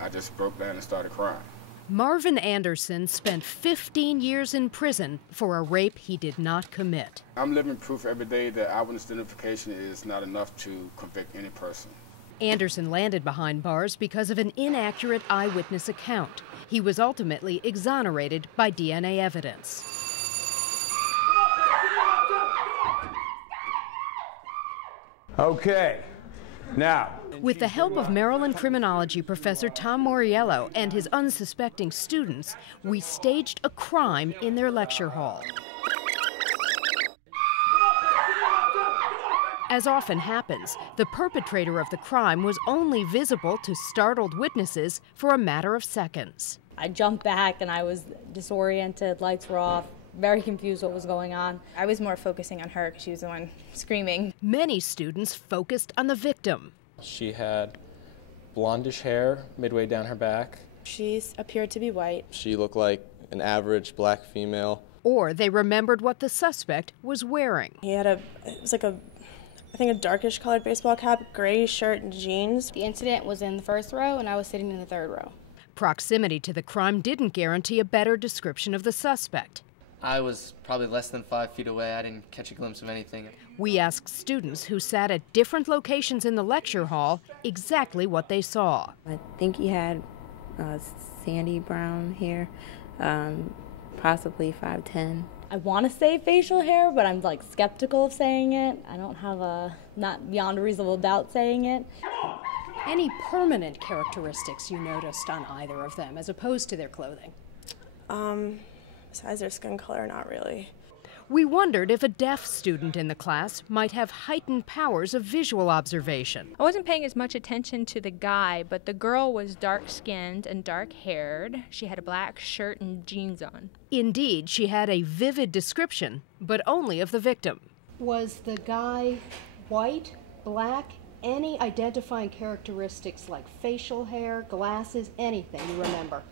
I just broke down and started crying. Marvin Anderson spent 15 years in prison for a rape he did not commit. I'm living proof every day that eyewitness identification is not enough to convict any person. Anderson landed behind bars because of an inaccurate eyewitness account. He was ultimately exonerated by DNA evidence. Okay, now. With the help of Maryland criminology professor Tom Moriello and his unsuspecting students, we staged a crime in their lecture hall. As often happens, the perpetrator of the crime was only visible to startled witnesses for a matter of seconds. I jumped back and I was disoriented, lights were off, very confused what was going on. I was more focusing on her because she was the one screaming. Many students focused on the victim. She had blondish hair midway down her back. She appeared to be white. She looked like an average black female. Or they remembered what the suspect was wearing. He had it was like I think a darkish colored baseball cap, gray shirt and jeans. The incident was in the first row and I was sitting in the third row. Proximity to the crime didn't guarantee a better description of the suspect. I was probably less than 5 feet away. I didn't catch a glimpse of anything. We asked students who sat at different locations in the lecture hall exactly what they saw. I think he had sandy brown hair, possibly 5'10". I want to say facial hair, but I'm like skeptical of saying it. I don't have not beyond a reasonable doubt saying it. Any permanent characteristics you noticed on either of them as opposed to their clothing? Besides their skin color, not really. We wondered if a deaf student in the class might have heightened powers of visual observation. I wasn't paying as much attention to the guy, but the girl was dark-skinned and dark-haired. She had a black shirt and jeans on. Indeed, she had a vivid description, but only of the victim. Was the guy white, black, any identifying characteristics like facial hair, glasses, anything you remember?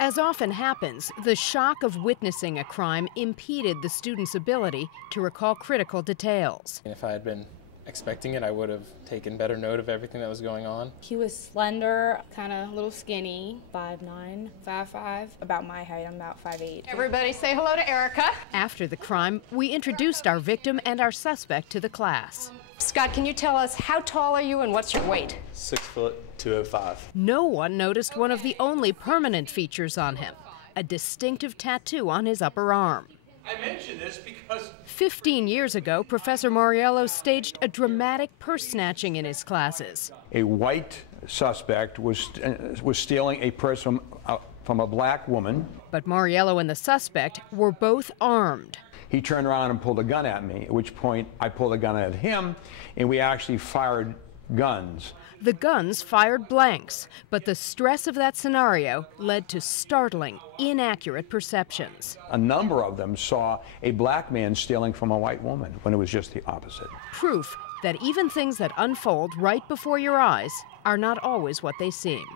As often happens, the shock of witnessing a crime impeded the student's ability to recall critical details. If I had been expecting it, I would have taken better note of everything that was going on. He was slender, Kind of a little skinny. 5'9", 5'5". About my height, I'm about 5'8". Everybody say hello to Erica. After the crime, we introduced our victim and our suspect to the class. Scott, can you tell us how tall are you and what's your weight? 6'205". No one noticed one of the only permanent features on him, a distinctive tattoo on his upper arm. I mention this because 15 years ago, Professor Moriello staged a dramatic purse snatching in his classes. A white suspect was stealing a purse from a black woman. But Moriello and the suspect were both armed. He turned around and pulled a gun at me, at which point I pulled a gun at him, and we actually fired guns. The guns fired blanks, but the stress of that scenario led to startling, inaccurate perceptions. A number of them saw a black man stealing from a white woman when it was just the opposite. Proof that even things that unfold right before your eyes are not always what they seem.